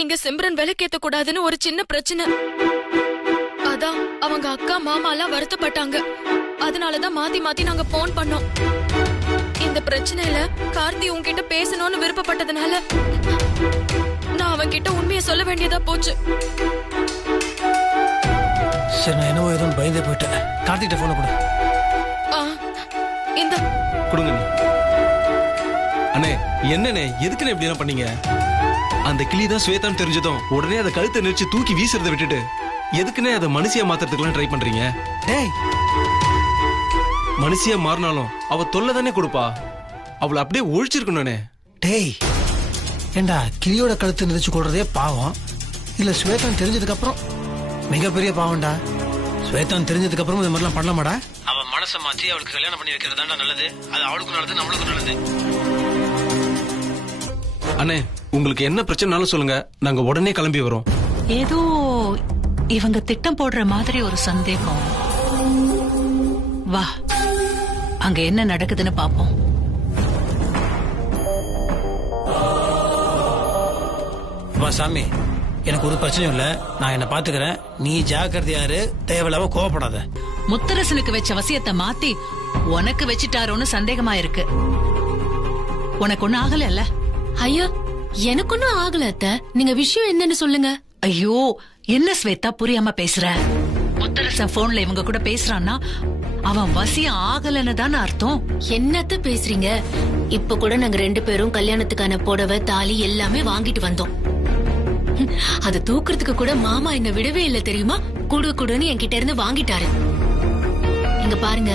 இங்க சிம்ரன் விலைக்கேத்த கூடாதுன்னு ஒரு சின்ன பிரச்சனை. அதான் அவங்க அக்கா மாமா எல்லாம் வருத்தப்பட்டாங்க. அதனாலதான் மாத்தி மாத்தி நாங்க போன் பண்ணோம். இந்த பிரச்சனையில கார்த்தி உன்கிட்ட பேசணும்னு விருப்பப்பட்டதுனால நான் அவன்கிட்ட உண்மையை சொல்ல வேண்டியதா போச்சு. சரி, நான் என்னவோ ஏதோ பயந்தே போயிட்டேன். கார்த்திகிட்ட போன கொடு. இந்த கொடுங்க அண்ணே. என்னண்ணே, எதுக்குண்ணே இப்படி என்ன பண்ணீங்க? அந்த கிளிதான் ஸ்வேதான்னு தெரிஞ்சதும் உடனே அதை கழுத்தை நெரிச்சு தூக்கி வீசுறதை விட்டுட்டு எதுக்குன்னே அதை மனுஷியா மாத்துறதுக்குலாம் ட்ரை பண்றீங்க? டேய், மனுஷியா மாறினாலும் அவ தொல்லை தானே கொடுப்பா. அவளை அப்படியே ஒழிச்சிருக்கணும்னே. டேய், ஏண்டா கிளியோட கழுத்து நெரிச்சு கொள்றதே பாவம். இல்ல ஸ்வேதான் தெரிஞ்சதுக்கு அப்புறம் மிகப்பெரிய பாவம்டா. ஸ்வேதான் தெரிஞ்சதுக்கு அப்புறம் இந்த மாதிரிலாம் பண்ணலாமாடா? அவன் மனசை மாத்தி அவளுக்கு கல்யாணம் பண்ணி வைக்கிறதாண்டா நல்லது. அது அவளுக்கும் நல்லது, நம்மளுக்கும் நல்லது. அண்ணே, உங்களுக்கு என்ன பிரச்சனைனாலும் சொல்லுங்க, நாங்க உடனே கிளம்பி வரோம். ஏதோ இவங்க திட்டம் போடுற மாதிரி ஒரு சந்தேகம். வா, அங்க என்ன நடக்குதுன்னு பாப்போம். வா சாமி, எனக்கு ஒரு பிரச்சனையும் இல்ல. நான் என்ன பாத்துக்கிறேன். நீ ஜாக்கிரதையாரு, தேவையில்லாம கோவப்படாத. முத்தரசனுக்கு வச்ச வசியத்தை மாத்தி உனக்கு வச்சிட்டாரோன்னு சந்தேகமா இருக்கு. உனக்கு ஒண்ணு ஆகல? ஐயா, எனக்கு ஒன்னும் ஆகல அத்த. நீங்க விஷயம் என்னன்னு சொல்லுங்க. ஐயோ, என்ன ஸ்வேதா புரியாம பேசுற? முத்தரசன் போன்ல இவங்க கூட பேசுறான்னா அவன் வசியம் ஆகலன்னு தானே அர்த்தம். என்னத்த பேசுறீங்க? இப்ப கூட நாங்க 2 பேரும் கல்யாணத்துக்கான புடவை தாலி எல்லாமே வாங்கிட்டு வந்தோம். அது தூக்குறதுக்கு கூட மாமா என்ன விடவே இல்ல தெரியுமா? குடு குடுன்னு என்கிட்ட இருந்து வாங்கிட்டாரு. இங்க பாருங்க,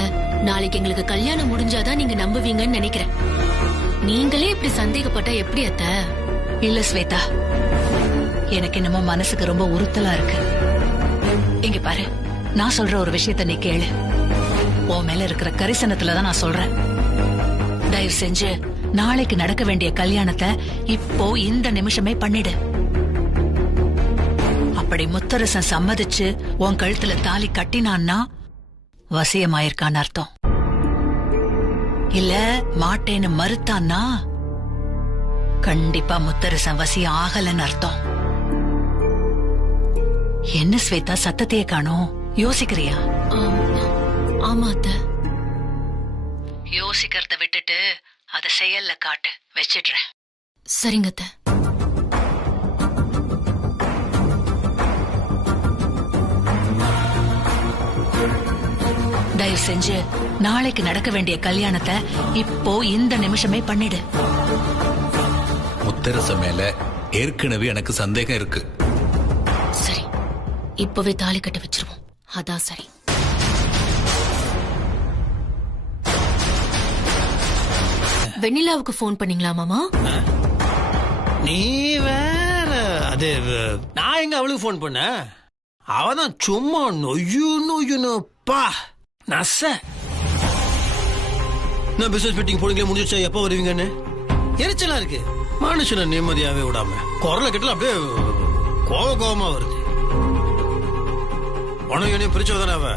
நாளைக்கு எங்களுக்கு கல்யாணம் முடிஞ்சாதான் நீங்க நம்புவீங்கன்னு நினைக்கிறேன். நீங்களே இப்படி சந்தேகப்பட்டா எப்படி அத்த? இல்ல ஸ்வேதா, எனக்கு என்னமோ மனசுக்கு ரொம்ப உறுத்தலா இருக்கு. இங்க பாரு, நான் சொல்ற ஒரு விஷயத்த நீ கேளு. உன் மேல இருக்கிற கரிசனத்துலதான் நான் சொல்றேன். தயவு செஞ்சு நாளைக்கு நடக்க வேண்டிய கல்யாணத்தை இப்போ இந்த நிமிஷமே பண்ணிடு. அப்படி முத்தரசன் சம்மதிச்சு உன் கழுத்துல தாலி கட்டினான்னா வசியமாயிருக்கான்னு அர்த்தம். இல்ல மாட்டேன்னு மறுத்தான்னா கண்டிப்பா முத்தரசன் வசியம் ஆகலன்னு அர்த்தம். என்ன ஸ்வேதா, சத்தத்தையே காணோம்? யோசிக்கிறியா? ஆமா அத்த. யோசிக்கிறத விட்டுட்டு அத செயல்ல காட்டு. வச்சிடுறேன். சரிங்க அத்த. தயவு செஞ்சு நாளைக்கு நடக்க வேண்டிய கல்யாணத்தை இப்போ இந்த நிமிஷமே பண்ணிடு. முத்தரச மேல ஏற்கனவே எனக்கு சந்தேகம் இருக்கு. சரி, இப்பவே தாலி கட்ட வச்சிருவோம். அதான் சரி. வெண்ணிலாவுக்கு போன் பண்ணீங்களா மாமா? நீ வேற. அது நான் எங்க அவளுக்கு போன் பண்ண? அவதான் சும்மா நொய்யுன்னு பா நச. நான் பிசினஸ் மீட்டிங் போனீங்களே, முடிஞ்சிச்சா, எப்ப வருவீங்கன்னு எரிச்சலா இருக்கு. மனுஷனை நிம்மதியாவே விடாம குரல கட்டல அப்படியே கோபமா வருது. உனக்கு பிரிச்சவதானே அவ.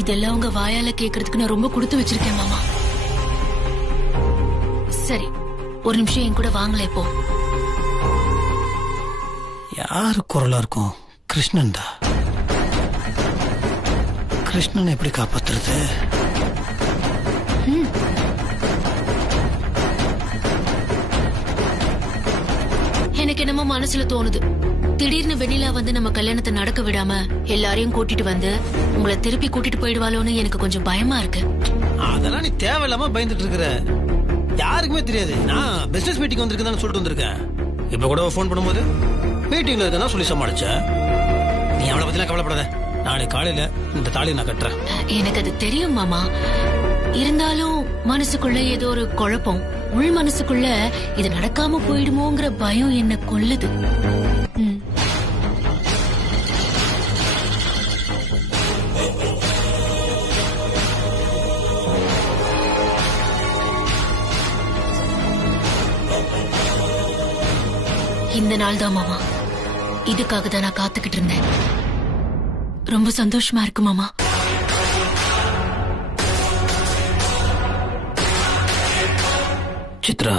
இதெல்லாம் உங்க வாயால கேக்குறதுக்கு நான் ரொம்ப கொடுத்து வச்சிருக்கேன் மாமா. சரி, ஒரு நிமிஷம் என் கூட வாங்கல. இப்போ யாரு குரலா இருக்கும்? கிருஷ்ணன் தான். கிருஷ்ணன் எப்படி காப்பாத்துறது? எனக்கு என்னமோ மனசுல தோணுது, திடீர்னு வெண்ணிலா வந்து நம்ம கல்யாணத்தை நடக்க விடாம எல்லாரையும் கூட்டிட்டு வந்து உங்களை திருப்பி கூட்டிட்டு போயிடுவாளோன்னு எனக்கு கொஞ்சம் பயமா இருக்கு. அதெல்லாம் நீ தேவையில்லாம பயந்துட்டு இருக்கிற. யாருக்குமே தெரியாது நான் பிசினஸ் மீட்டிங் வந்திருக்கேன்னு சொல்லிட்டு வந்திருக்கேன். இப்ப கூட போன் பண்ணும்போது மீட்டிங்ல இருக்கா சொல்லி சமாளிச்ச. நீ அவளை பத்திலாம் கவலைப்படாத. நாளைக்கு காலையில இந்த தாலியை நான் கட்டுறேன். எனக்கு அது தெரியும் மாமா. இருந்தாலும் மனசுக்குள்ள ஏதோ ஒரு குழப்பம். உள் மனசுக்குள்ள இது நடக்காம போயிடுமோங்கிற பயம் என்ன கொல்லுது. இந்த நாள் தான் மாமா. இதுக்காக தான் நான் காத்துக்கிட்டு இருந்தேன். ரொம்ப சந்தோஷமா இருக்கு மாமா. சித்ரா,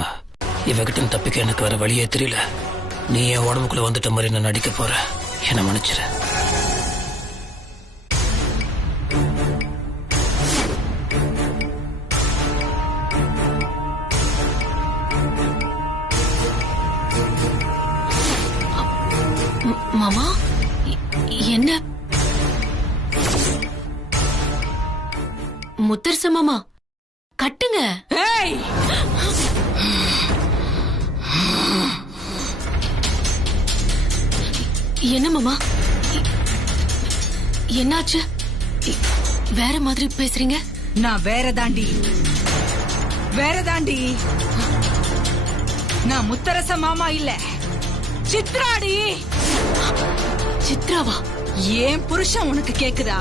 இவகிட்ட தப்பிக்க எனக்கு வேற வழியே தெரியல. நீ என் உடம்புக்குள்ள வந்துட்ட மாதிரி நான் நடிக்க போற. என்ன மன்னிச்சிரு. மாமா என்ன முத்தரச மாமா கட்டுங்க. என்ன மாமா என்னாச்சு? வேற மாதிரி பேசுறீங்க. நான் வேறதாண்டி நான் முத்தரச மாமா இல்ல, சித்ராடி. சித்ராவா? ஏன் புருஷன் உனக்கு கேக்குதா?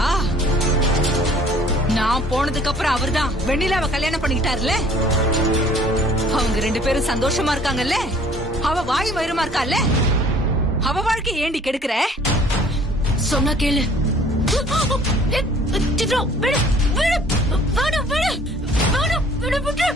நான் போனதுக்கு அப்புறம் அவர்தான் வெண்ணிலாவை கல்யாணம் பண்ணிக்கிட்டாருல. அவங்க 2 பேரும் சந்தோஷமா இருக்காங்கல்ல. அவ வாய் வயிறுமா இருக்கால. அவ வாழ்க்கை ஏண்டி கெடுக்கிற? சொன்னா கேளு. சித்ரா விடு விடு விடு விடு விடு விடு விடு.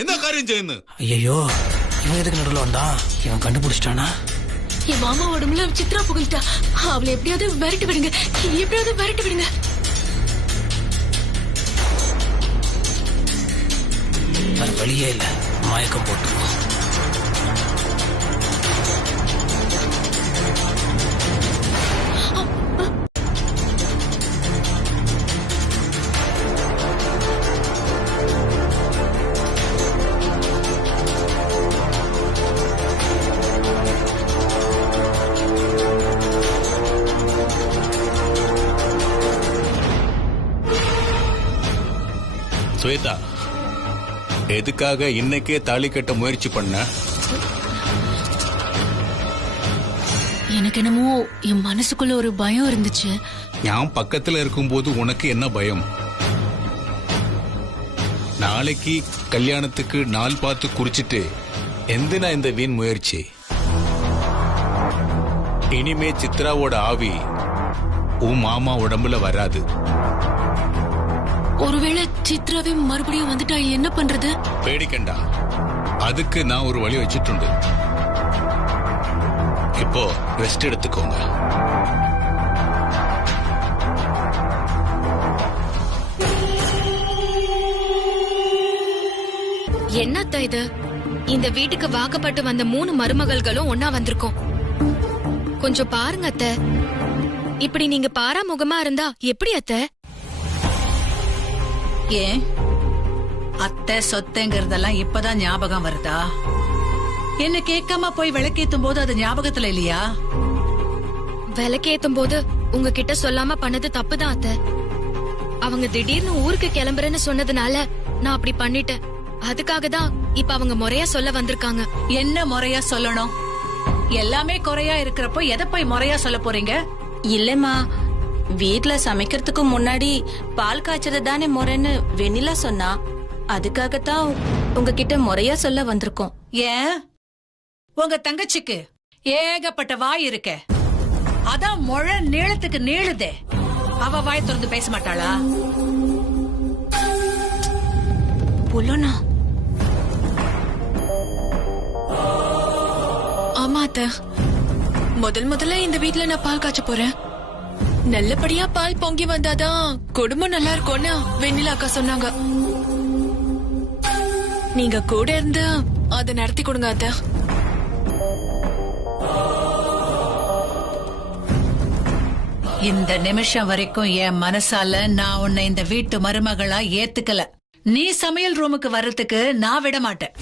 என்ன காரியம் ചെയ്യുന്നു? ஐயோ, இவன் எதுக்கு நடுவில் வந்தா? இவன் கண்டுபிடிச்சிட்டானா? என் மாமா உடம்புல சித்ரா புகழ்ட்டா. அவளை எப்படியாவது விரட்டு விடுங்க, எப்படியாவது விரட்டு விடுங்க. வேற வழியே இல்ல, மயக்கம் போட்டுருவோம். ஸ்வேதா, எதுக்காக இன்னைக்கே தாலி கட்ட முயற்சி பண்ண? எனக்கு என்னமோ என் மனசுக்குள்ள ஒரு பயம் இருந்துச்சு. நான் பக்கத்துல இருக்கும்போது உனக்கு என்ன பயம்? நாளைக்கு கல்யாணத்துக்கு நாள் பார்த்து குறிச்சிட்டு எந்தினா இந்த வீண் முயற்சி? இனிமே சித்ராவோட ஆவி உன் மாமா உடம்புல வராது. ஒருவேளை சித்ராவே மறுபடியும் வந்துட்டா என்ன பண்றது? பேடிக்கண்டா, அதுக்கு நான் ஒரு வழி வச்சிട്ടുണ്ട്. இப்போ ரெஸ்ட் எடுத்துக்கோங்க. என்னத்த இது? இந்த வீட்டுக்கு வாக்கப்பட்டு வந்த 3 மருமகள்களும் ஒன்னா வந்திருக்கோம். கொஞ்சம் பாருங்க அத்தை. இப்படி நீங்க பாராமுகமா இருந்தா எப்படி அத்தை? ஏன் அத்தை சொத்தைங்கிறதெல்லாம் இப்பதான் ஞாபகம் வருதா? என்ன கேட்காம போய் விளக்கேத்தும் போது அது ஞாபகத்துல இல்லையா? விளக்கேத்தும் போது உங்ககிட்ட சொல்லாம பண்ணது தப்புதான் அத்தை. அவங்க திடீர்னு ஊருக்கு கிளம்புறேன்னு சொன்னதுனால நான் அப்படி பண்ணிட்டேன். அதுக்காக தான் இப்ப அவங்க முறையா சொல்ல வந்திருக்காங்க. என்ன முறையா சொல்லணும்? எல்லாமே குறையா இருக்கிறப்போ எதை போய் முறையா சொல்ல போறீங்க? இல்லம்மா, வீட்ல சமைக்கிறதுக்கு முன்னாடி பால் காய்ச்சது தானே முறைன்னு வெண்ணிலா சொன்னா. அதுக்காகத்தான் உங்ககிட்ட முறையா சொல்ல வந்திருக்கோம். ஏன் உங்க தங்கச்சிக்கு ஏகப்பட்ட வாய் இருக்க, அதான் முழ நீளத்துக்கு நீளுதே. அவ வாய் திறந்து பேச மாட்டாளா? புல்லனா? ஆமா அத்தை, முதல்ல இந்த வீட்ல நான் பால் காய்ச்ச போறேன். நல்லபடியா பால் பொங்கி வந்தாதான் குடும்பம் நல்லா இருக்கும்னு வெண்ணிலா அக்கா சொன்னாங்க. நீங்க கூட இருந்து அதை நடத்தி கொடுங்க அத்தை. இந்த நிமிஷம் வரைக்கும் என் மனசால நான் உன்னை இந்த வீட்டு மருமகளா ஏத்துக்கல. நீ சமையல் ரூமுக்கு வர்றதுக்கு நான் விட மாட்டேன்.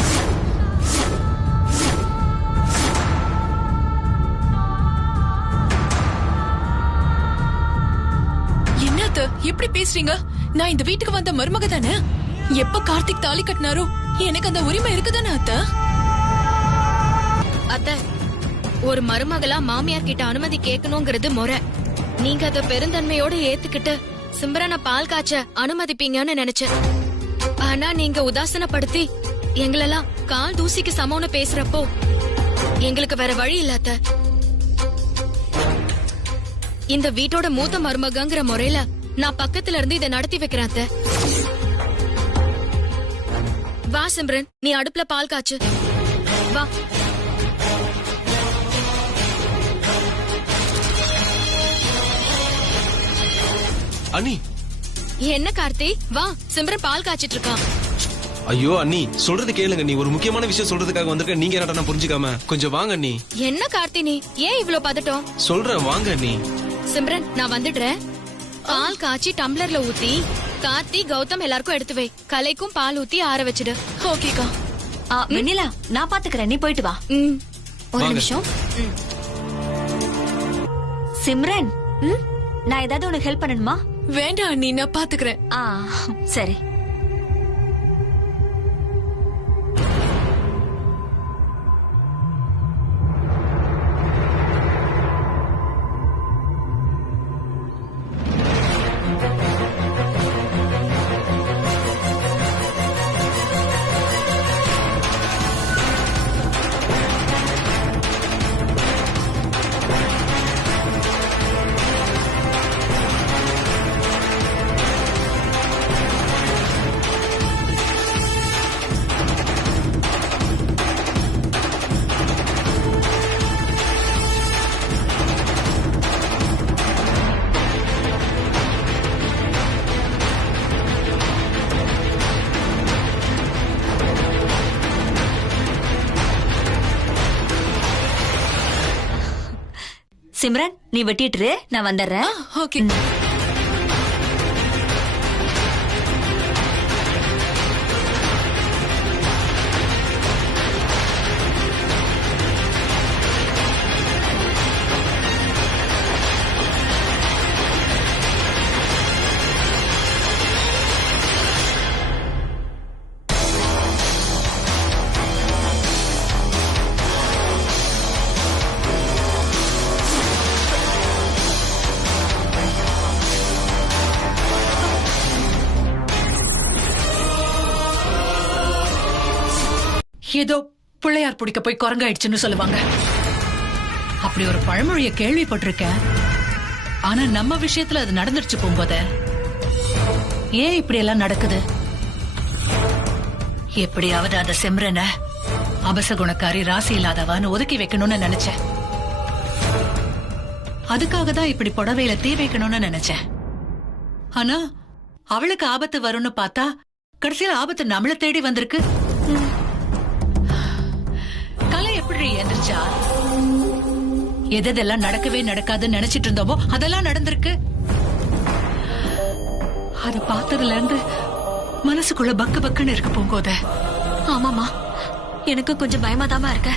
எப்படி பேசுறீங்க? நான் இந்த வீட்டுக்கு வந்த மருமக தானே. எப்ப கார்த்திக் தாலி கட்டினாரோ எனக்கு அந்த உரிமை இருக்குதானே அத்தை? அத்தை, ஒரு மருமகளா மாமியார் கிட்ட அனுமதி கேட்கணுங்கிறது முறை. நீங்க அத பெருந்தன்மையோட ஏத்துக்கிட்டு சிம்ரனை பால் காய்ச்ச அனுமதிப்பீங்கன்னு நினைச்சேன். ஆனா நீங்க உதாசனப்படுத்தி எங்களெல்லாம் கால் தூசிக்கு சமம்னு பேசுறப்போ எங்களுக்கு வேற வழி இல்லாத. இந்த வீட்டோட மூத்த மருமகங்கிற முறையில நான் பக்கத்துல இருந்து இதை நடத்தி வைக்கிறேன் அத்தை. வா சிம்ரன், நீ அடுப்புல பால் காய்ச்சு. வா. அண்ணி. என்ன கார்த்தி, வா, சிம்ரன் பால் காய்ச்சிட்டு இருக்கான். ஐயோ அண்ணி, சொல்றது கேளுங்க. நீ ஒரு முக்கியமான விஷயம் சொல்றதுக்காக வந்திருக்க. நீங்க என்னடா நான் புரிஞ்சுக்காம கொஞ்சம் வாங்க அண்ணி. என்ன கார்த்தி, நீ ஏன் இவ்ளோ பதட்டம்? சொல்றேன் வாங்க அண்ணி. சிம்ரன், நான் வந்துடுறேன். பால் காய்ச்சி டம்ளர்ல ஊத்தி கார்த்தி கௌதம் எல்லாருக்கும் எடுத்து வை. கலைக்கும் பால் ஊத்தி ஆற வச்சிடு. ஓகேக்கா. வெண்ணிலா, நான் பாத்துக்கிறேன், நீ போயிட்டு வா. ஒரு நிமிஷம். சிம்ரன், நான் ஏதாவது உனக்கு ஹெல்ப் பண்ணணுமா? வேண்டாம் நீ, நான் பாத்துக்கிறேன். சரி. சிம்ரன், நீ வெட்டிட்டு நான் வந்துடுறேன். ஓகே. ஏதோ பிள்ளையார் பிடிக்க போய் குரங்காயிடுச்சுன்னு சொல்லுவாங்க. அப்படி ஒரு பழமொழிய கேள்விப்பட்டிருக்கேன். ஆனா நம்ம விஷயத்துல அது நடந்துருச்சு போகும்போது ஏன் இப்படி எல்லாம் நடக்குது? எப்படியாவது அந்த சிம்ரன அபசகுணக்காரி, ராசி இல்லாதவான்னு ஒதுக்கி வைக்கணும்னு நினைச்சேன். அதுக்காக தான் இப்படி புடவையில தீ வைக்கணும்னு நினைச்சேன். ஆனா அவளுக்கு ஆபத்து வரும்னு பார்த்தா கடைசியில் ஆபத்து நம்மள தேடி வந்திருக்கு. கலை எப்படி எந்திரிச்சா? எதெல்லாம் நடக்கவே நடக்காதுன்னு நினைச்சிட்டு இருந்தோமோ அதெல்லாம் நடந்திருக்கு. அத பார்த்ததுல இருந்து மனசுக்குள்ள பக்கு பக்குன்னு இருக்கு போங்கோத. ஆமாமா, எனக்கு கொஞ்சம் பயமாதாமா இருக்க.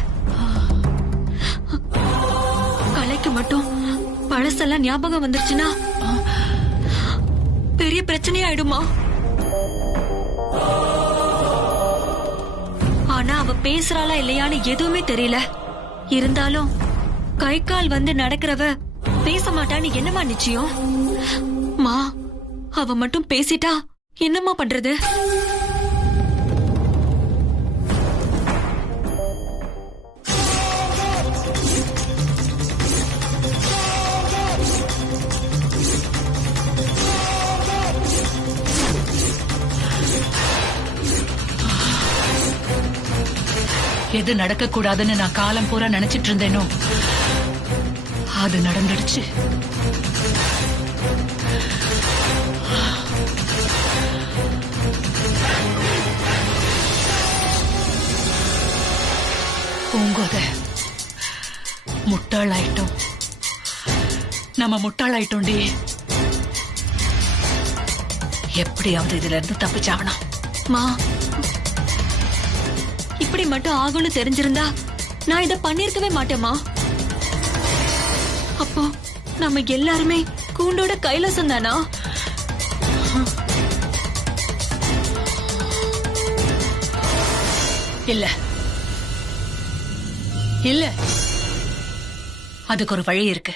கலைக்கு மட்டும் பழசெல்லாம் ஞாபகம் வந்துருச்சுன்னா பெரிய பிரச்சனை ஆயிடுமா? ஆனா அவ பேசுறாளா இல்லையான்னு எதுவுமே தெரியல. இருந்தாலும் கை கால் வந்து நடக்கிறவ பேச மாட்டான்னு என்னமா நிச்சயம்? மா, அவ மட்டும் பேசிட்டா என்னம்மா பண்றது? எது நடக்க கூடாதுன்னு நான் காலம் பூரா நினைச்சிட்டு இருந்தேனோ அது நடந்துடுச்சு. பூங்கோத, முட்டாளாயிட்டோம். நம்ம முட்டாளாயிட்டோண்டி. எப்படியாவது இதுல இருந்து தப்பிச்சாவணும். மா, இப்படி மட்டும் ஆகும்னு தெரிஞ்சிருந்தா நான் இத பண்ணிருக்கவே மாட்டேமா. அப்போ நம்ம எல்லாருமே கூண்டோட கைலாசம் தானா? இல்ல இல்ல, அதுக்கு ஒரு வழி இருக்கு.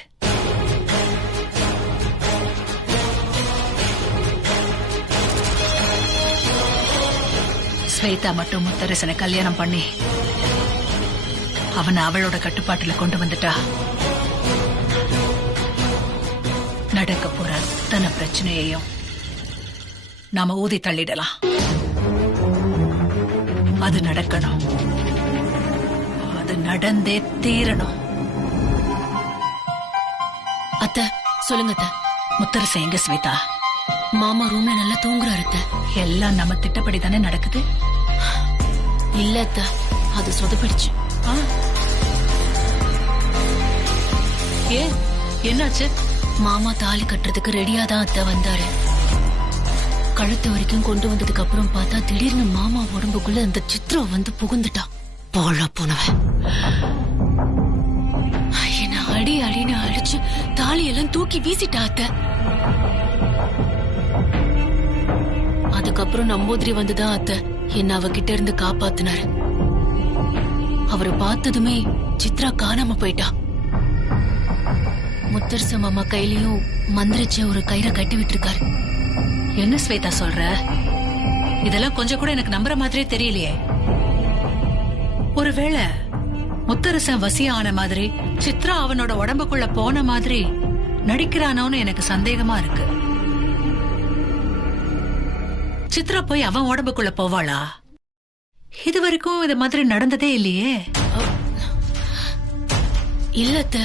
ஸ்வேதா மட்டும் முத்தரசனை கல்யாணம் பண்ணி அவனை அவளோட கட்டுப்பாட்டுல கொண்டு வந்துட்டா நடக்க போற அத்தனை பிரச்சனையையும் நாம ஊதி தள்ளிடலாம். அது நடக்கணும், அது நடந்தே தீரணும். அத்தை சொல்லுங்க அத்தை. முத்தரசன் எங்க ஸ்வேதா? மாமா ரூம்ல நல்லா தூங்குறாரு அத்தை. எல்லாம் நம்ம திட்டப்படி தானே நடக்குது. இல்ல அத்தை, அது சொதப்பிடுச்சு. ஏன், என்னாச்சு? மாமா தாலி கட்டுறதுக்கு ரெடியா தான் அத்தை வந்தாரு. கழுத்து வரைக்கும் கொண்டு வந்ததுக்கு அப்புறம் பார்த்தா திடீர்னு மாமா உடம்புக்குள்ள அந்த சித்ரா வந்து புகுந்துட்டா. போல போனவன் என்ன அடி அடின்னு அடிச்சு தாலியெல்லாம் தூக்கி வீசிட்டா அத்தை. அதுக்கப்புறம் நம்பூதிரி வந்துதான் அத்தை என்ன அவகிட்ட இருந்து காப்பாத்தினாரு. அவரை பார்த்ததுமே சித்ரா காணாம போயிட்டா. முத்தரச மாமா கையிலயும் மந்திரிச்ச ஒரு கயிறை கட்டி விட்டுருக்காரு. என்ன ஸ்வேதா சொல்ற? இதெல்லாம் கொஞ்சம் கூட எனக்கு நம்புற மாதிரியே தெரியலையே. ஒருவேளை முத்தரசன் வசியம் ஆன மாதிரி சித்ரா அவனோட உடம்புக்குள்ள போன மாதிரி நடிக்கிறானோன்னு எனக்கு சந்தேகமா இருக்கு. சித்ரா போய் அவன் உடம்புக்குள்ள போவாளா? இது வரைக்கும் இது மாதிரி நடந்ததே இல்லையே. இல்ல அத்தை,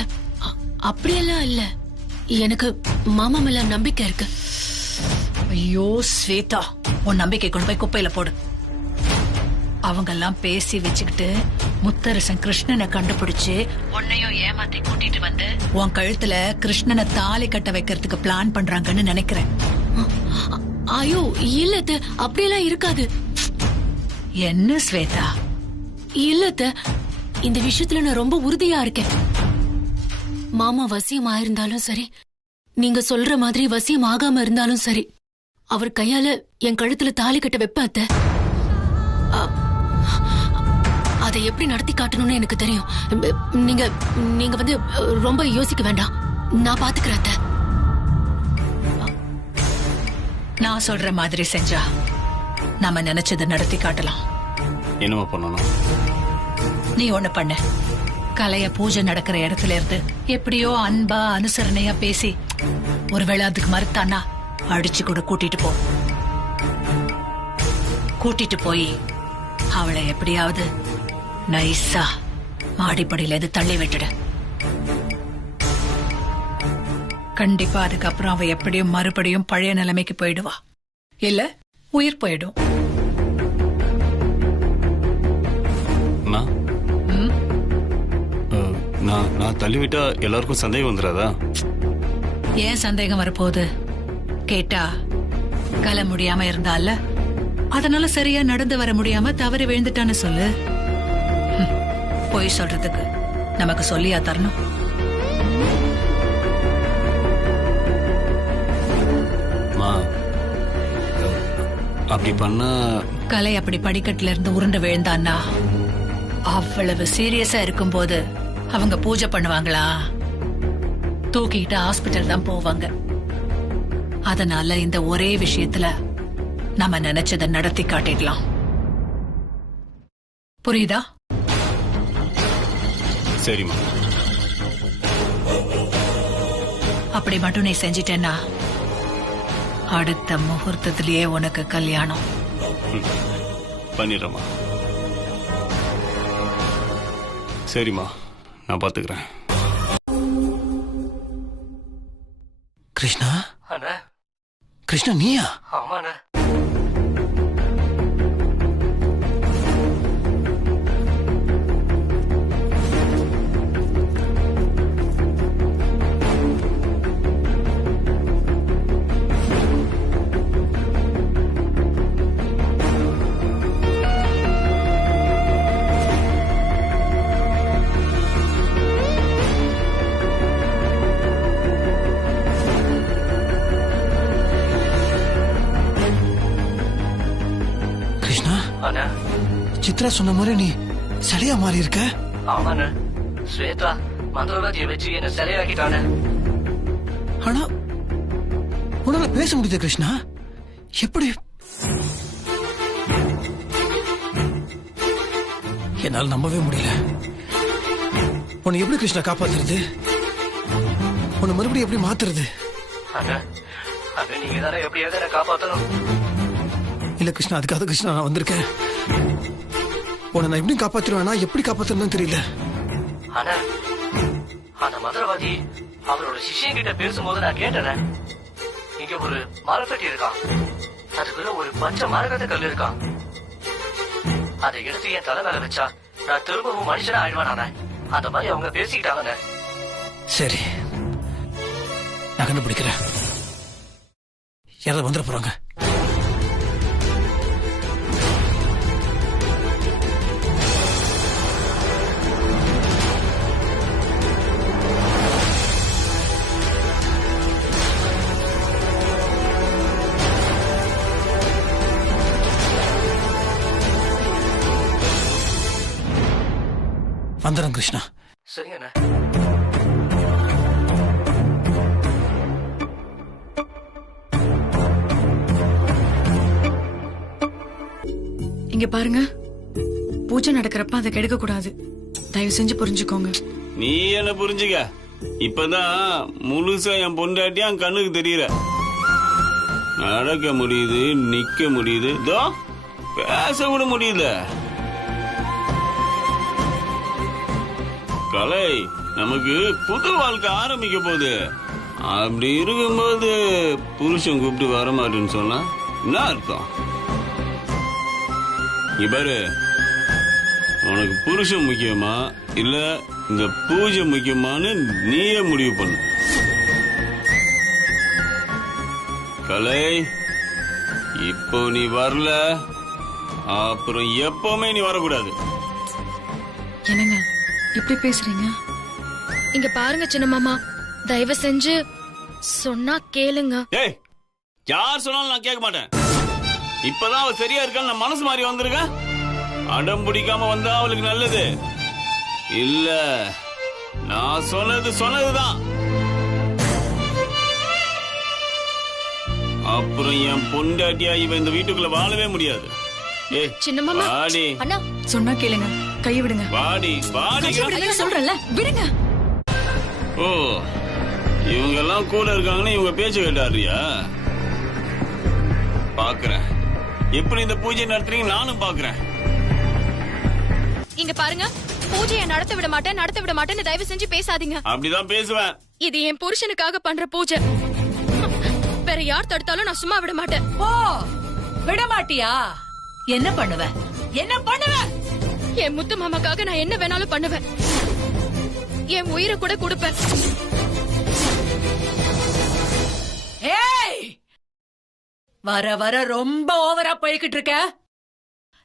அப்படியெல்லாம் இல்ல. எனக்கு மாமா மேல நம்பிக்கை இருக்கு. ஐயோ ஸ்வேதா, உன் நம்பிக்கை கொண்டு போய் குப்பையில போடு. அவங்க எல்லாம் பேசி வச்சுக்கிட்டு முத்தரசன் கிருஷ்ணனை கண்டுபிடிச்சு உன்னையும் ஏமாத்தி கூட்டிட்டு வந்து உன் கழுத்துல கிருஷ்ணனை தாலி கட்ட வைக்கிறதுக்கு பிளான் பண்றாங்கன்னு நினைக்கிறேன். ஐயோ இல்ல அத்தை, அப்படியெல்லாம் இருக்காது. என்ன ஸ்வேதா? இல்ல அத்தை, இந்த விஷயத்துல நான் ரொம்ப உறுதியா இருக்கேன். மாமா வசியம் ஆயிருந்தாலும் சரி, நீங்க சொல்ற மாதிரி வசியம் ஆகாம இருந்தாலும் சரி, அவர் கையால என் கழுத்துல தாலி கட்ட வைப்ப அத்தை. அதை எப்படி நடத்தி காட்டணும்னு எனக்கு தெரியும். நீங்க நீங்க வந்து ரொம்ப யோசிக்க வேண்டாம், நான் பாத்துக்கிறேன் அத்தை. நான் சொல்ற மாதிரி செஞ்சா நாம நினைச்சதை நடத்தி காட்டலாம். என்னமா பண்ணணும்? நீ ஒண்ணு பண்ண, கலைய பூஜை நடக்கிற இடத்துல இருந்து எப்படியோ அன்பா அனுசரணையா பேசி ஒருவேளை அதுக்கு மறுத்தானா அடிச்சு கூட கூட்டிட்டு போ. கூட்டிட்டு போய் அவளை எப்படியாவது நைஸா மாடிப்படியில இருந்து தள்ளி விட்டுடு. கண்டிப்பா அதுக்கப்புறம் அவ எப்படியும் மறுபடியும் பழைய நிலைமைக்கு போயிடுவா, இல்ல உயிர் போயிடும். நான் தள்ளிவிட்டா எல்லாருக்கும் சந்தேகம் வந்துடாதா? ஏன் சந்தேகம் வரப்போகுது? கேட்டா கல முடியாம இருந்தால அதனால சரியா நடந்து வர முடியாம தவறி விழுந்துட்டான்னு சொல்லு. போய் சொல்றதுக்கு நமக்கு சொல்லியா தரணும்? அப்படி பண்ணா கலை அப்படி படிக்கட்டுல இருந்து உருண்டு விழுந்தான்னா அவ்வளவு சீரியஸா இருக்கும் போது அவங்க பூஜை பண்ணுவாங்களா? தூக்கிட்டு ஹாஸ்பிட்டல் தான் போவாங்க. அதனால இந்த ஒரே விஷயத்துல நம்ம நினைச்சதை நடத்தி காட்டிடலாம். புரியுதா? சரிம்மா. அப்படி மட்டும் நீ செஞ்சிட்டேன்னா அடுத்த முகூர்த்தத்திலேயே உனக்கு கல்யாணம் பண்ணிடுறேம்மா. சரிம்மா, நான் பாத்துக்கிறேன். கிருஷ்ணா, கிருஷ்ணா நீயா? ஆமாண்ணா. சித்ரா சொன்ன மாதிரி நீ சிலையா மாறி இருக்க. ஆமாண்ண, ஸ்வேதா மந்திரவாதியை வச்சு என்ன சிலையாக்கிட்டானே. ஆனா உன்னால பேச முடியுது கிருஷ்ணா, எப்படி? என்னால நம்பவே முடியல. உன்னை எப்படி கிருஷ்ணா காப்பாத்துறது? உன்னை மறுபடியும் எப்படி மாத்துறது? நீங்க தானே எப்படியாவது என்ன காப்பாத்தணும். இல்ல கிருஷ்ணா, அதுக்காக கிருஷ்ணா நான் வந்திருக்கேன். உன்னை நான் எப்படி காப்பாத்திருவேனா, எப்படி காப்பாத்துறதுன்னு தெரியல. ஆனா அந்த மந்திரவாதி அவரோட சிஷ்யன் கிட்ட பேசும்போது நான் கேட்டேன், இங்க ஒரு மரப்பெட்டி இருக்கான், அதுக்குள்ள ஒரு பச்சை மரகத கல் இருக்கான், அதை எடுத்து என் தலை மேல வச்சா நான் திரும்பவும் மனுஷனா ஆயிடுவான். அந்த மாதிரி அவங்க பேசிக்கிட்டாங்க. சரி, நான் கண்டுபிடிக்கிறேன். யாராவது வந்துட போறாங்க. வந்துடும் கிருஷ்ணா. சரிங்கண்ணா. இங்க பாருங்க, பூஜை நடக்கிறப்ப அதை கெடுக்க கூடாது. தயவு செஞ்சு புரிஞ்சுக்கோங்க. நீ என்ன புரிஞ்சுக்க. இப்பதான் முழுசா என் பொண்டாட்டியா கண்ணுக்கு தெரியற. நடக்க முடியுது, நிக்க முடியுது, பேச கூட முடியல. கலை, நமக்கு புது வாழ்க்கை ஆரம்பிக்க போகுது. அப்படி இருக்கும்போது புருஷன் கூப்பிட்டு வர மாட்டேன்னு சொன்னா என்ன அர்த்தம்? இபாரு, உனக்கு புருஷன் முக்கியமா இல்ல இந்த பூஜை முக்கியமானு நீயே முடிவு பண்ணு. கலை, இப்போ நீ வரல, அப்புறம் எப்பவுமே நீ வரக்கூடாது. என்னங்க இப்படி பேசுறீங்க? இங்க பாருங்க சின்ன மாமா, தயவு செஞ்சு சொன்னா கேளுங்க. ஏய், யார் சொன்னாலும் நான் கேட்க மாட்டேன். இப்பதான் அவ சரியா இருக்கான்னு நான் மனசு மாறி வந்திருக்கேன். அடம் பிடிக்காம வந்தா அவளுக்கு நல்லது. இல்ல, நான் சொன்னதுதான். அப்புறம் என் பொண்டாட்டியா இவ இந்த வீட்டுக்குள்ள வாழவே முடியாது. ஏய் சின்ன மாமா, வாடி. அண்ணா சொன்னா கேளுங்க, கையை விடுங்க. வாடி வாடி சொல்றேன்ல, விடுங்க. ஓ, இவங்க எல்லாம் கூட இருக்காங்கன்னு இவங்க பேச்சு கேட்டாரியா? பாக்குறேன் எப்படி இந்த பூஜை நடத்துறீங்க, நானும் பாக்குறேன். இங்க பாருங்க, பூஜையை நடத்த விட மாட்டேன்னு தயவு செஞ்சு பேசாதீங்க. அப்படிதான் பேசுவேன். இது என் புருஷனுக்காக பண்ற பூஜை. வேற யார் தடுத்தாலும் நான் சும்மா விட மாட்டேன். ஓ, விட மாட்டியா? என்ன பண்ணுவ? என் முத்து மாமாக்காக நான் என்ன வேணாலும் பண்ணுவேன். என் உயிரை கூட கொடுப்பேன். ஏய், வர வர ரொம்ப ஓவரா போய்கிட்டு இருக்க.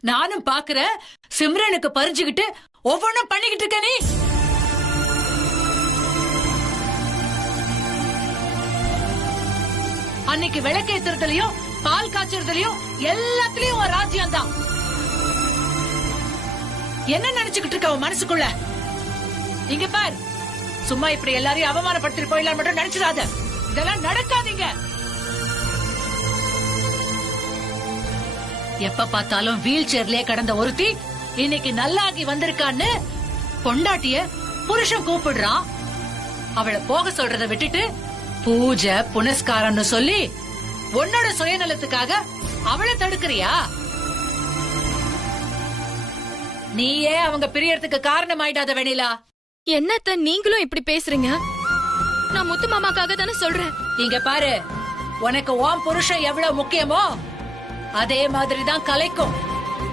நானும் பாக்குறேன், சிம்ரனுக்கு பறிஞ்சுக்கிட்டு ஒவ்வொன்னும் பண்ணிக்கிட்டு இருக்க நீ. அன்னைக்கு விளக்கேத்துறதுலயும் பால் காய்ச்சறதுலயும் எல்லாத்துலயும் ஒரு ராஜ்யம் தான். என்ன நினைச்சுக்கிட்டு இருக்க உன் மனசுக்குள்ள? இங்க பார், சும்மா இப்படி எல்லாரையும் அவமானப்படுத்தி போயிடலாம் மட்டும் நினைச்சிடாத. இதெல்லாம் நடக்காதீங்க. எப்ப பார்த்தாலும் வீல் சேர்லயே கடந்த ஒருத்தி இன்னைக்கு நல்லாகி வந்திருக்கான்னு பொண்டாட்டிய புருஷன் கூப்பிடுறான். அவளை போக சொல்றத விட்டுட்டு பூஜை புனஸ்காரம்னு சொல்லி உன்னோட சுயநலத்துக்காக அவளை தடுக்கிறியா? நீயே அவங்க பிரியறதுக்கு காரணம் ஆயிடாத வெண்ணிலா. என்னத்த நீங்களும் இப்படி பேசுறீங்க? நான் முத்து மாமாக்காக தானே சொல்றேன். இங்க பாரு, உனக்கு உன் புருஷன் எவ்வளவு முக்கியமோ அதே மாதிரிதான் கலைக்கும்.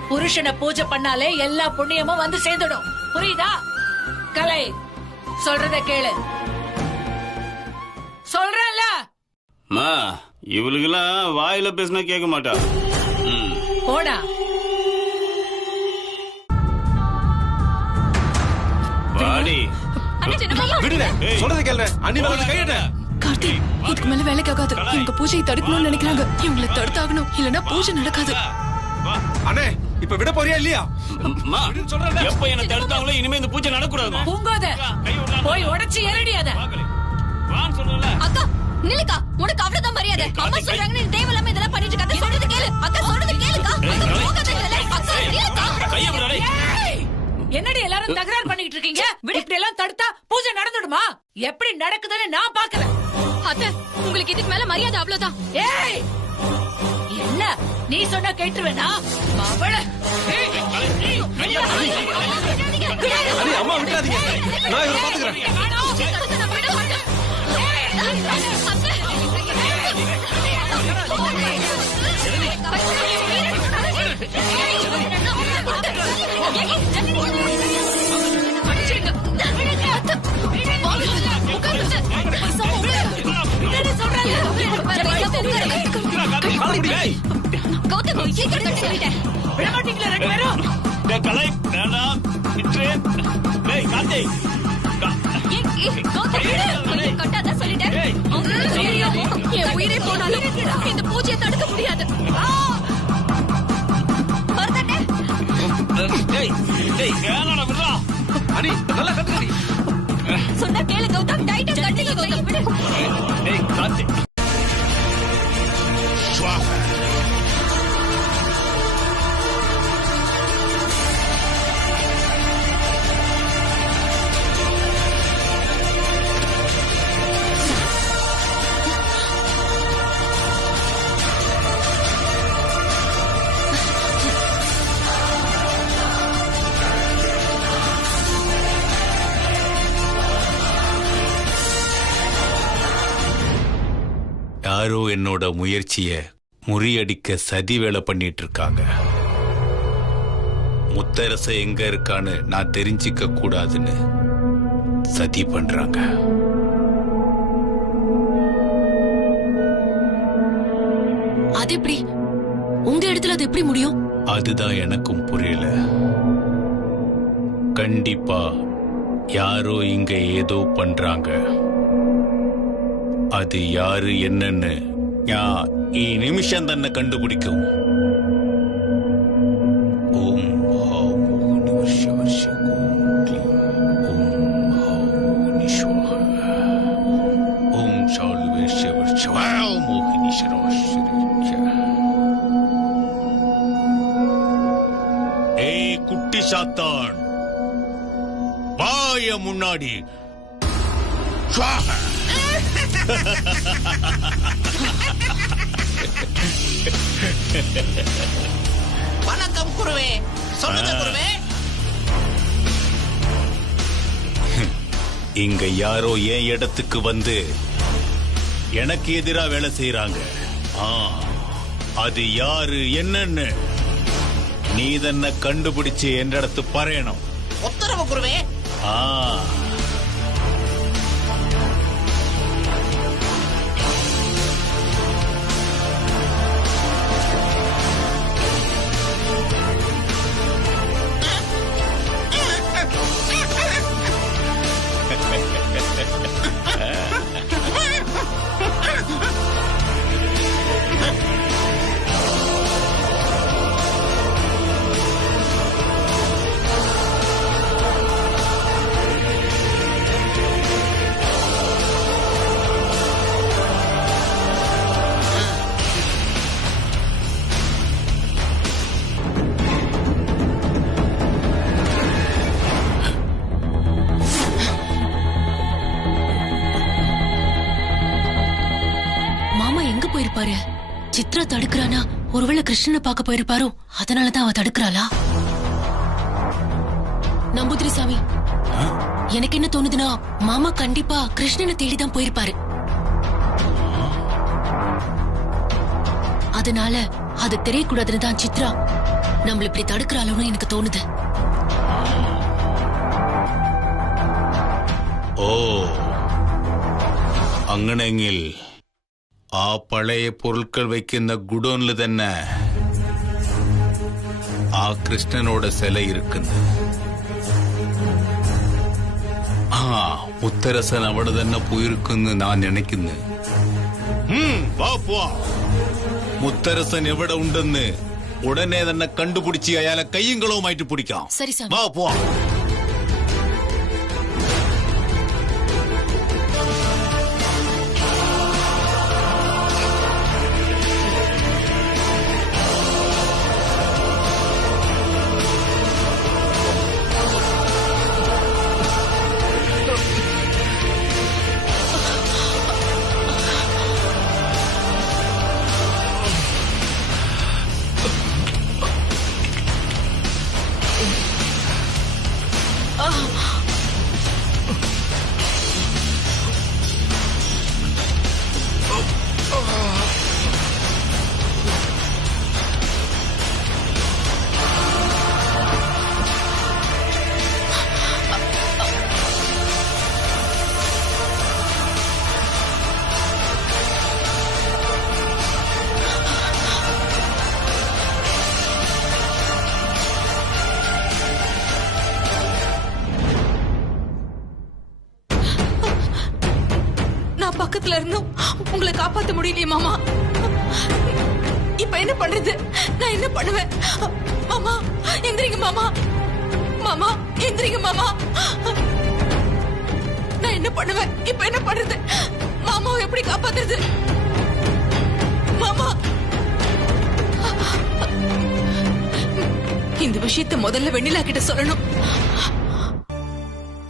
புருஷனை பூஜை பண்ணாலே எல்லா புண்ணியமும் வந்து சேர்ந்துடும். புரியுதா? கலை, சொல்றத கேளு. சொல்றல இவளுக்கெல்லாம் வாயில பேசினா கேட்க மாட்டா. போடா. வாடி. சொல்றதை கேளு. அண்ணி மேல கையிட. கார்த்தி, இதுக்கு மேல வேலைக்கு ஆகாது. இவங்க பூஜையை தடுக்கணும்னு நினைக்கிறாங்க. இவங்களை தடுத்தாகணும், இல்லனா பூஜை நடக்காது. அண்ணே, இப்ப விட போறியா இல்லையா? எப்ப என்ன தடுத்தாங்களோ இனிமே இந்த பூஜை நடக்கூடாதுமா. பூங்காத, போய் உடைச்சு எரடியாத. அக்கா நில்லுக்கா, உனக்கு அவ்வளவுதான் மரியாதை. அம்மா சொல்றாங்க, நீ தேவையில்லாம இதெல்லாம் பண்ணிட்டு இருக்க. சொல்றது கேளு அக்கா, சொல்றது கேளுக்கா. அக்கா போகாதீங்க. அக்கா நில்லுக்கா. என்னடி எல்லாரும் தகராறு பண்ணிட்டு இருக்கீங்க? இப்படி எல்லாம் தடுத்தா பூஜை நடந்துடுமா? எப்படி நடக்குதுன்னு நான் பாக்குறேன். அத்தை, உங்களுக்கு இதுக்கு மேல மரியாதை அவ்வளவுதான். ஏய், என்ன நீ சொன்னா கேட்டுருவேனா? அம்மா விட்டுறாதீங்க, நான் இவரை பாத்துக்கிறேன். உயிரே போனாலும் இந்த பூஜையை தடுக்க முடியாது. சொன்ன கேளு கௌதம், டைட்டா கட்டுங்க கௌதம். யாரோ என்னோட முயற்சிய முறியடிக்க சதி வேலை பண்ணிட்டு இருக்காங்க. முத்தரச எங்க இருக்கான்னு நான் தெரிஞ்சிக்க கூடாதுன்னு சதி பண்றாங்க. அது எப்படி உங்க இடத்துல அது எப்படி முடியும்? அதுதான் எனக்கும் புரியல. கண்டிப்பா யாரோ இங்க ஏதோ பண்றாங்க. அது யாரு என்னன்னு ഈ നിമിഷം തന്നെ കണ്ടുപിടിക്കും. ഓം ஏய் குட்டி சாத்தான், வாய முன்னாடி. வணக்கம் குருவே. சொல்லுங்க குருவே. இங்க யாரோ என் இடத்துக்கு வந்து எனக்கு எதிரா வேலை செய்யறாங்க. அது யாரு என்னன்னு நீ தன்னை கண்டுபிடிச்சு என் இடத்து பறையணும். உத்தரவு குருவே. சித்ரா தடுக்கிறானா? ஒருவேளை கிருஷ்ணனை பார்க்க போயிருப்பாரோ, அதனாலதான் அவ தடுக்கிறாளா? நம்பூதிரி சாமி, எனக்கு என்ன தோணுதுன்னா மாமா கண்டிப்பா கிருஷ்ணனை தேடிதான் போயிருப்பாரு. அதனால அது தெரியக்கூடாதுன்னு தான் சித்ரா நம்மள இப்படி தடுக்கிறாளோன்னு எனக்கு தோணுது. ഓ, അങ്ങനെങ്കിൽ ആ പഴയ പൊരുൾക്കൾ വയ്ക്കുന്ന ഗുഡോണിൽ തന്നെ ആ കൃഷ്ണനോട് സില ഇരിക്കുന്നു. മുത്തരസൻ അവിടെ തന്നെ പോയിരിക്കുന്നു ഞാൻ നനയ്ക്കുന്നു. മുത്തരസൻ എവിടെ ഉണ്ടെന്ന് ഉടനെ തന്നെ കണ്ടുപിടിച്ച് അയാളെ കയ്യും കളവുമായിട്ട് പിടിക്കാം. വാ പോവാ. நான் பக்கத்துல இருந்தும் உங்களை காப்பாத்த முடியலையே மாமா. இப்ப என்ன பண்றது? நான் என்ன பண்ணுவேன்? மாமா எந்திரிங்க மாமா. மாமா எந்திரிங்க மாமா. நான் என்ன பண்ணுவேன்? இப்ப என்ன பண்றது? மாமாவை எப்படி காப்பாத்துறது? மாமா இந்த விஷயத்தை முதல்ல வெண்ணிலா கிட்ட சொல்லணும்.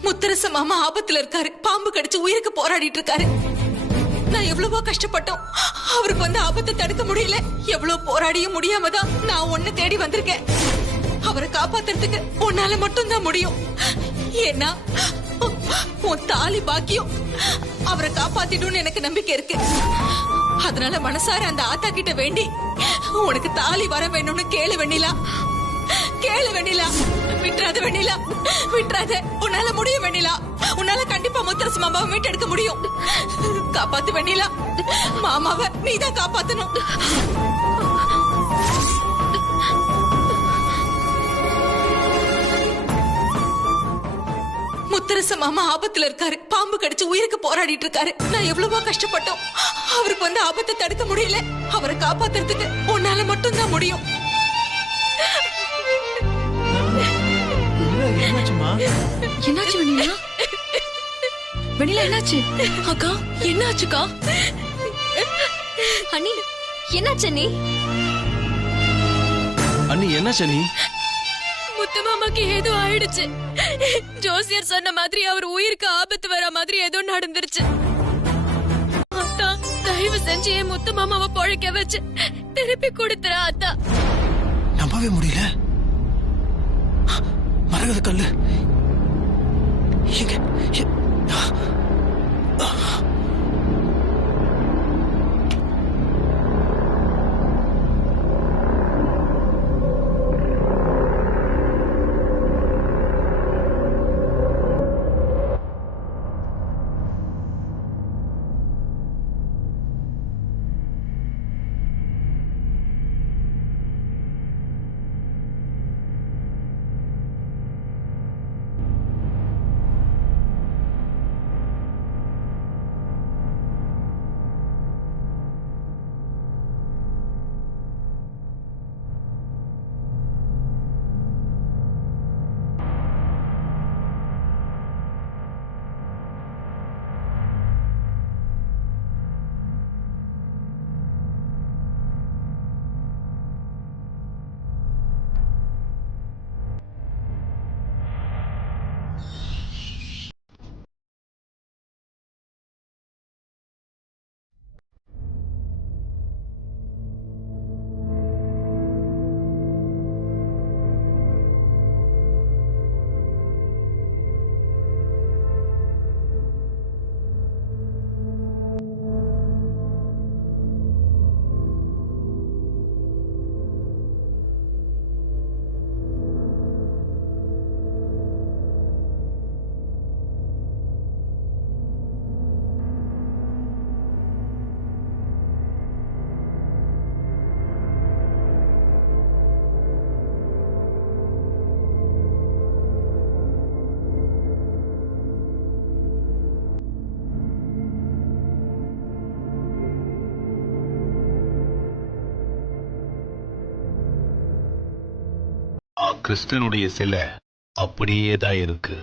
முத்தரச மாமா ஆபத்துல இருக்காரு. பாம்பு கடிச்சு உயிருக்கு போராடிட்டு இருக்காரு. நான் எவ்வளவோ கஷ்டப்பட்டோம். அவருக்கு வந்து ஆபத்தை தடுக்க முடியல. எவ்வளவு போராடியும் முடியாம தான் நான் உன்னை தேடி வந்திருக்கேன். அவரை காப்பாத்துறதுக்கு உன்னால மட்டும் தான் முடியும். ஏன்னா உன் தாலி பாக்கியம் அவரை காப்பாத்திடும்னு எனக்கு நம்பிக்கை இருக்கு. அதனால மனசார அந்த ஆத்தா கிட்ட வேண்டி உனக்கு தாலி வர வேணும்னு கேளு வெண்ணிலா. கேளு வெண்ணிலா. விட்டுறாத வெண்ணிலா, விட்டுறாத. உன்னால முடியும் வெண்ணிலா. உன்னால கண்டிப்பா முத்தரசு மாமாவை மீட்டெடுக்க முடியும். காப்பாத்து வெண்ணிலா. மாமாவை நீதான் காப்பாத்தணும். முத்தரச மாமா ஆபத்துல இருக்காரு. பாம்பு கடிச்சு உயிருக்கு போராடிட்டு இருக்காரு. நான் எவ்வளவோ கஷ்டப்பட்டோம். அவருக்கு வந்து ஆபத்தை தடுக்க முடியல. அவரை காப்பாத்துறதுக்கு உன்னால மட்டும் தான் முடியும். என்னாச்சு வெண்ணிலா? வெண்ணிலா என்னாச்சு? அக்கா என்னாச்சுக்கா? அண்ணி என்னாச்சு அண்ணி? அண்ணி என்னாச்சு அண்ணி? முத்து மாமாக்கு ஏதோ ஆயிடுச்சு. ஜோசியர் சொன்ன மாதிரி அவர் உயிருக்கு ஆபத்து வர மாதிரி ஏதோ நடந்துருச்சு. அத்தா தயவு செஞ்சு என் முத்து மாமாவை பொழைக்க வச்சு திருப்பி கொடுத்துற அத்தா. நம்பவே முடியல. மரகத கல்லு எங்க? கிருஷ்ணனுடைய சிலை அப்படியே தான் இருக்கு.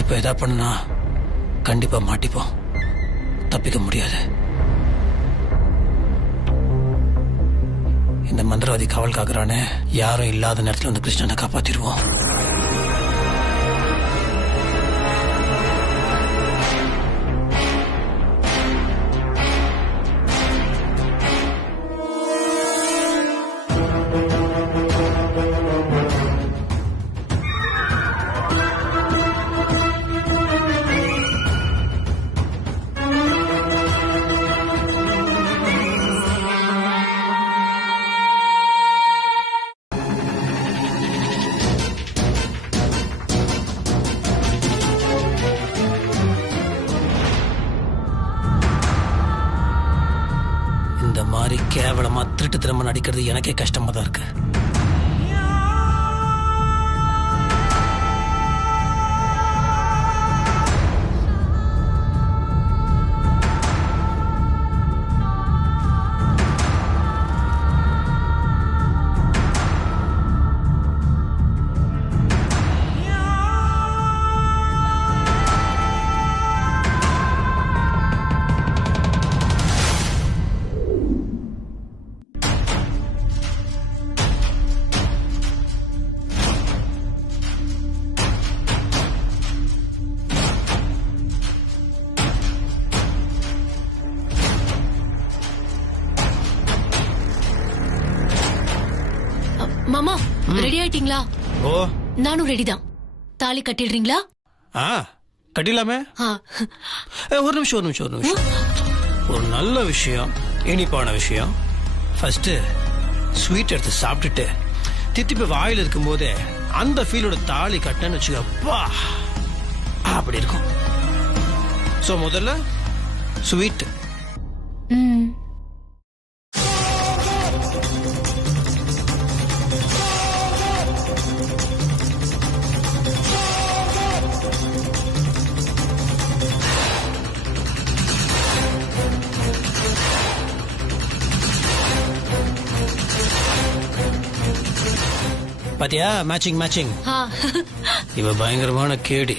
இப்ப எதா பண்ணா கண்டிப்பா மாட்டிப்போம். தப்பிக்க முடியாது. இந்த மந்திரவாதி காவல் காக்குறானே, யாரும் இல்லாத நேரத்துல வந்து கிருஷ்ணனை காப்பாத்திடுவோம். கேவலமா திருட்டு திறமை நடிக்கிறது எனக்கே கஷ்டமா தான் இருக்கு. மாமா ரெடி ஆயிட்டீங்களா? ஓ நானும் ரெடி தான். தாலி கட்டிடுறீங்களா? கட்டிடலாமே. ஒரு நிமிஷம். ஒரு நல்ல விஷயம், இனிப்பான விஷயம். ஃபர்ஸ்ட் ஸ்வீட் எடுத்து சாப்பிட்டுட்டு தித்திப்பு வாயில் இருக்கும் போதே அந்த ஃபீலோட தாலி கட்டன்னு வச்சுக்கப்பா அப்படி இருக்கும். சோ முதல்ல ஸ்வீட். பாத்தியா, மேட்சிங். இவ பயங்கரமான கேடி,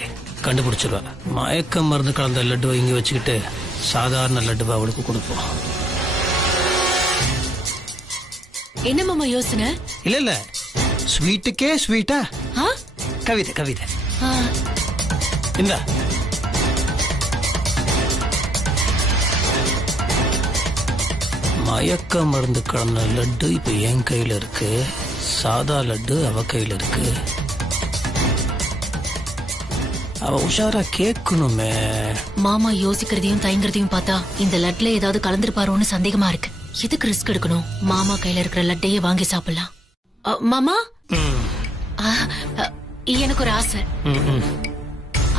கண்டுபிடிச்சிருவா. மயக்க மருந்து கலந்த லட்டுவை இங்க வச்சுக்கிட்டு சாதாரண லட்டுவை அவளுக்கு கொடுப்போம். என்ன மாமா யோசனை? இல்ல ஸ்வீட்டுக்கே ஸ்வீட்டா? கவிதை இந்த மயக்க மருந்து கலந்த லட்டு இப்ப என் கையில இருக்கு, சாதா லட்டு அவ கையில இருக்கு. அவ உஷாரா கேட்கணுமே. மாமா யோசிக்கிறதையும் தயங்குறதையும் பார்த்தா இந்த லட்ல ஏதாவது கலந்துருப்பாரோன்னு சந்தேகமா இருக்கு. எதுக்கு ரிஸ்க் எடுக்கணும்? மாமா கையில இருக்கிற லட்டையே வாங்கி சாப்பிடலாம். மாமா, எனக்கு ஒரு ஆசை.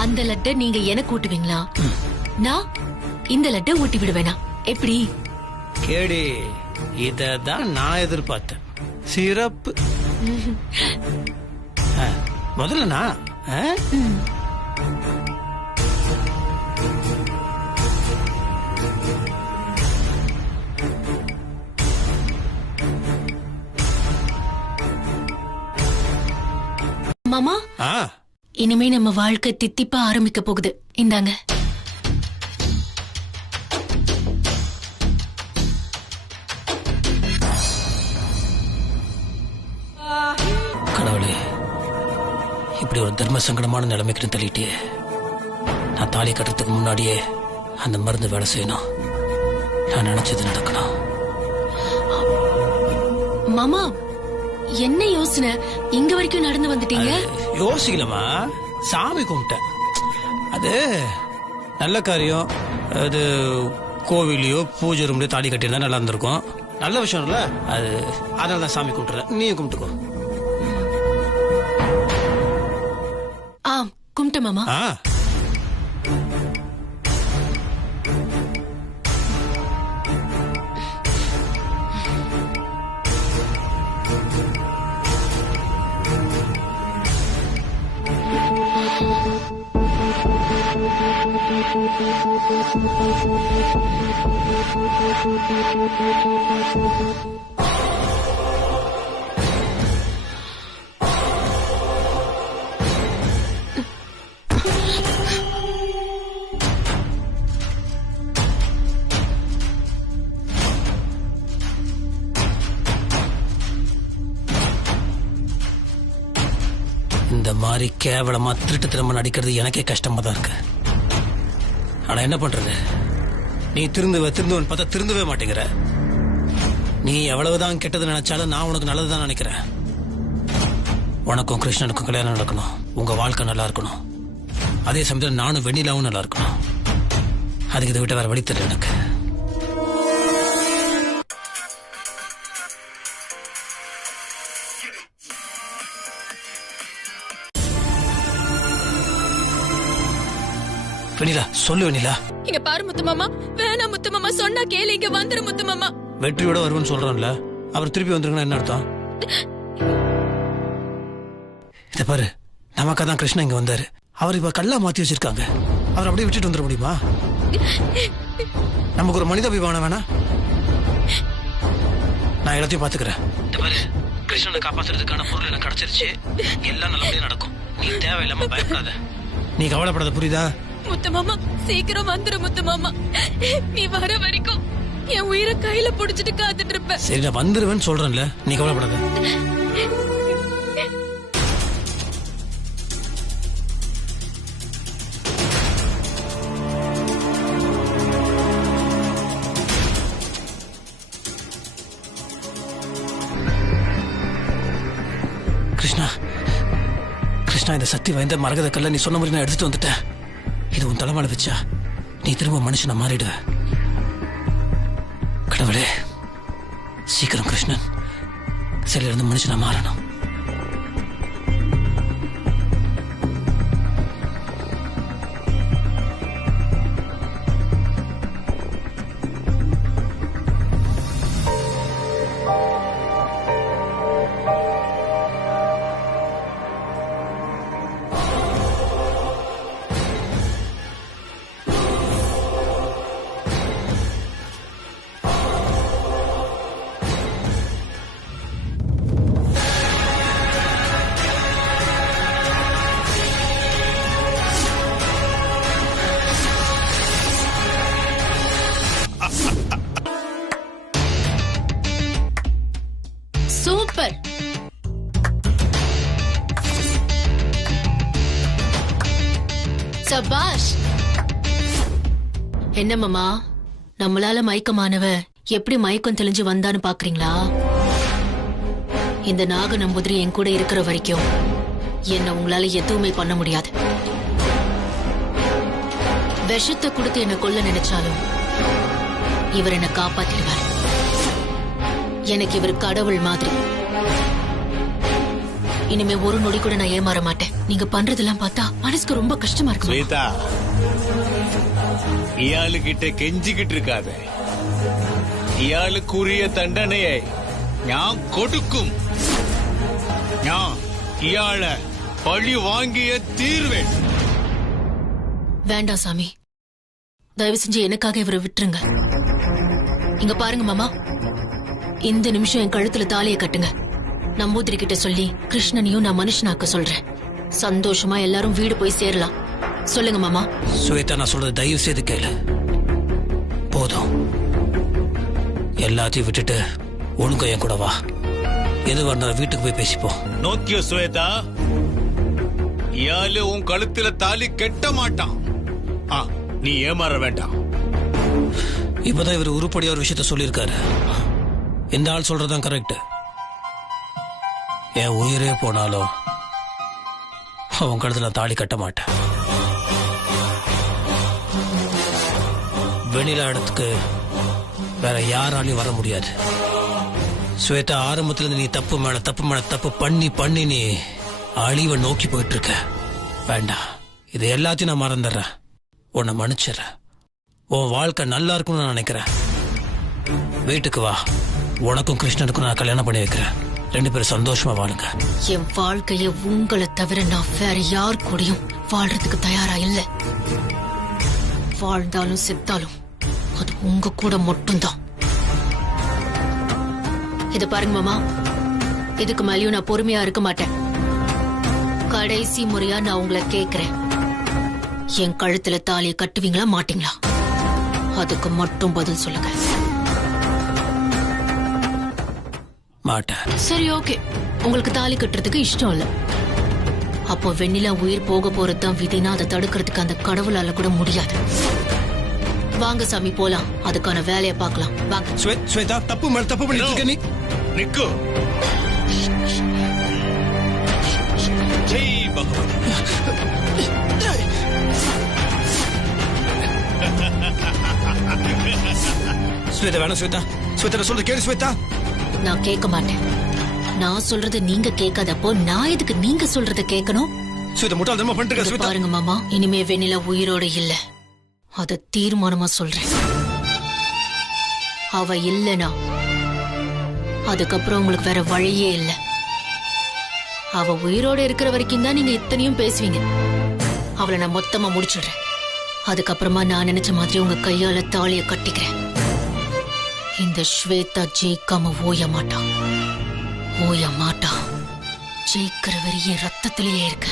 அந்த லட்டை நீங்க எனக்கு ஊட்டுவீங்களா? நான் இந்த லட்டை ஊட்டி விடுவேனா? எப்படி? கேடி, இததான் நான் எதிர்பார்த்தேன். சிறப்பு. முதல்ல நான் மாமா, இனிமே நம்ம வாழ்க்கை தித்திப்பா ஆரம்பிக்க போகுது. இந்தாங்க. கடவுளே, இப்படி ஒரு தர்ம சங்கடமான நிலைமைக்கு தள்ளிட்டே. நான் தாலி கட்டுறதுக்கு முன்னாடியே அந்த மருந்து வேலை செய்யணும். நான் நினைச்சது நடக்கணும். மாமா, என்ன யோசனை? இங்க வரைக்கும் நடந்து வந்துட்டீங்க? யோசிக்கலமா, சாமி கும்பிட்டேன். அது நல்ல காரியம். அது கோவிலையோ பூஜை ரூம்லயோ தாலி கட்டியிருந்தா நல்லா இருந்திருக்கும். நல்ல விஷயம் இல்ல அது, அதனாலதான் சாமி கும்பிட்டுறேன். நீயும் கும்பிட்டுக்கோ. கும்பிட்ட மாமா. இந்த மாதிரி கேவலமா திருட்டு திறமை நடிக்கிறது எனக்கே கஷ்டமா தான் இருக்கு. ஆனா என்ன பண்றது, நீ திருந்துவன் பார்த்தா திருந்தவே மாட்டேங்கிற. நீ எவ்வளவுதான் கெட்டது நினைச்சாலும் நான் உனக்கு நல்லதுதான் நினைக்கிறேன். உனக்கும் கிருஷ்ணனுக்கும் கல்யாணம் நடக்கணும், உங்க வாழ்க்கை நல்லா இருக்கணும். அதே சமயத்தில் நானும் வெண்ணிலாவும் நல்லா இருக்கணும். அதுக்கு இதை விட்டு வேற வழி தெரியல எனக்கு. வெண்ணிலா, சொல்லு வெண்ணிலா. இங்க பாரு முத்து மாமா, வேணாம் முத்து மாமா, சொன்னா கேளு, இங்க வந்துரு முத்து மாமா. வெற்றியோட வருவேன்னு சொல்றோம்ல, அவர் திருப்பி வந்துருங்கன்னா என்ன அர்த்தம்? இத பாரு, நமக்கா தான் கிருஷ்ணா இங்க வந்தாரு. அவர் இப்ப கல்லா மாத்தி வச்சிருக்காங்க. அவர் அப்படியே விட்டுட்டு வந்துட முடியுமா? நமக்கு ஒரு மனிதாபிமானம் வேணா? நான் எல்லாத்தையும் பாத்துக்கிறேன். இந்த பாரு, கிருஷ்ணனை காப்பாத்துறதுக்கான பொருள் எனக்கு கிடைச்சிருச்சு. எல்லாம் நல்லபடியா நடக்கும். நீ தேவையில்லாம பயப்படாத. நீ கவலைப்படாத, புரியுதா? முத்து மாமா, சீக்கிரம் வந்துரு முத்து மாமா. நீ வர வரைக்கும் என் உயிரை கையில புடிச்சிட்டு காத்துட்டு இருப்ப. சரி, நான் வந்துருவேன்னு சொல்றேன்ல, நீ கவலைப்படாத. கிருஷ்ணா, கிருஷ்ணா, இந்த சக்தி வாய்ந்த மரகத கல்ல நீ சொன்ன மாதிரி நான் எடுத்துட்டு வந்துட்டேன். இது உன் தலைமையில வச்சா நீ திரும்ப மனுஷனை மாறிடுவ. கடவுளே, சீக்கிரம் கிருஷ்ணன் சிலையிலிருந்து மனுஷனா மாறணும். சூப்பர். சபாஷ். என்ன மாமா, நம்மளால மயக்கமானவ எப்படி மயக்கம் தெளிஞ்சு வந்தான்னு பாக்குறீங்களா? இந்த நாக நம்பூதிரி என் கூட இருக்கிற வரைக்கும் என்ன உங்களால எதுவுமே பண்ண முடியாது. விஷத்தை கொடுத்து என்ன கொல்ல நினைச்சாலும் இவர் என்ன காப்பாத்திடுவார். எனக்கு இவர் கடவுள் மாதிரி. இனிமே ஒரு நொடி கூட நான் ஏமாற மாட்டேன். நீங்க பண்றதெல்லாம் பார்த்தா மனசுக்கு ரொம்ப கஷ்டமா இருக்கு. ஸ்வேதா, இயாளுகிட்ட கெஞ்சிக்கிட்டு இருக்காத. இயாளுக்குரிய தண்டனையை நான் கொடுக்கும். நான் இயாள பழி வாங்கிய தீர்வேன். வேண்டாம் சாமி, தயவு செஞ்சு எனக்காக இவரை விட்டுருங்க. இங்க பாருங்க மாமா, இந்த நிமிஷம் என் கழுத்துல தாலியை கட்டுங்க. நம்பூதிரி கிட்ட சொல்லி கிருஷ்ணனையும் நான் மனுஷனாக்க சொல்றேன். சந்தோஷமா எல்லாரும் வீடு போய் சேரலாம். சொல்லுங்க மாமா. ஸ்வேதா, நான் சொல்றது தயவு செய்து கேளு. போதும், எல்லாத்தையும் விட்டுட்டு ஒழுங்கா என் கூட வா. எது வரணும் வீட்டுக்கு போய் பேசிப்போம். நோக்கிய ஸ்வேதா, இயாளு உன் கழுத்துல தாலி கட்ட மாட்டான். நீ ஏமாற வேண்டாம். இப்பதான் இவர் உருப்படியா ஒரு விஷயத்த சொல்லியிருக்காரு. இந்த ஆள் சொல்றதுதான் கரெக்ட். என் உயிரே போனாலும் அவன் கழுத்துல தாலி கட்ட மாட்டேன். வெண்ணிலா இடத்துக்கு வேற யாராலையும் வர முடியாது. ஸ்வேதா, ஆரம்பத்துல இருந்து நீ தப்பு மேல தப்பு மேல தப்பு பண்ணி பண்ணி நீ அழிவை நோக்கி போயிட்டு இருக்க. வேண்டாம், இது எல்லாத்தையும் நான் மறந்துடுறேன். உன்னை மன்னிச்சிடுறேன். உன் வாழ்க்கை நல்லா இருக்கும்னு நான் நினைக்கிறேன். வீட்டுக்கு வா, உனக்கும் கிருஷ்ணனுக்கும் நான் கல்யாணம் பண்ணி வைக்கிறேன். 2 பேரும் சந்தோஷமா வாழுங்க. என் வாழ்க்கைய உங்களை தவிர நான் வேற யார் கூடயும் வாழ்றதுக்கு தயாரா இல்ல. வாழ்ந்தாலும் செத்தாலும் அது உங்க கூட மட்டும்தான். இத பாருங்க மாமா, இதுக்கு மேலயும் நான் பொறுமையா இருக்க மாட்டேன். கடைசி முறையா நான் உங்களை கேக்குறேன், என் கழுத்துல தாலியை கட்டுவீங்களா மாட்டீங்களா? அதுக்கு மட்டும் பதில் சொல்லுங்க. மாட்டேன். சரி, ஓகே. உங்களுக்கு தாலி கட்டுறதுக்கு இஷ்டம் இல்ல. அப்போ வெண்ணிலா உயிர் போக போறதுதான் விதினா அதை தடுக்கிறதுக்கு அந்த கடவுளால கூட முடியாது. வாங்க சாமி, போலாம். அதுக்கான வேலையை பார்க்கலாம். வாங்க. ஸ்வேதா, தப்பு மேல தப்பு பண்ணிட்டு இருக்க நீ. நிக்கு. ஜெய் பகவான். ஸ்வேதா, வேணாம் ஸ்வேதா. ஸ்வேதா, நான் சொல்றது கேளு ஸ்வேதா. நான் கேட்க மாட்டேன். நான் சொல்றது நீங்க கேட்காதப்போ நான் எதுக்கு நீங்க சொல்றத கேட்கணும்? ஸ்வேதா, முட்டாள்தனமா பண்ணிட்டு இருக்க ஸ்வேதா. பாருங்க மாமா, இனிமே வெண்ணிலா உயிரோட இல்ல. அத தீர்மானமா சொல்றேன். அவ இல்லனா அதுக்கப்புறம் உங்களுக்கு வேற வழியே இல்ல. அவ உயிரோட இருக்கிற வரைக்கும் தான் நீங்க இத்தனையும் பேசுவீங்க. அவளை நான் மொத்தமா முடிச்சிடுறேன். அதுக்கப்புறமா நான் நினைச்ச மாதிரி உங்க கையால தாலிய கட்டிக்கிறேன். இந்த ஸ்வேதா ஜெயிக்காம ஓய மாட்டா. ஜெயிக்கிற வரைய ரத்தத்திலேயே இருக்க.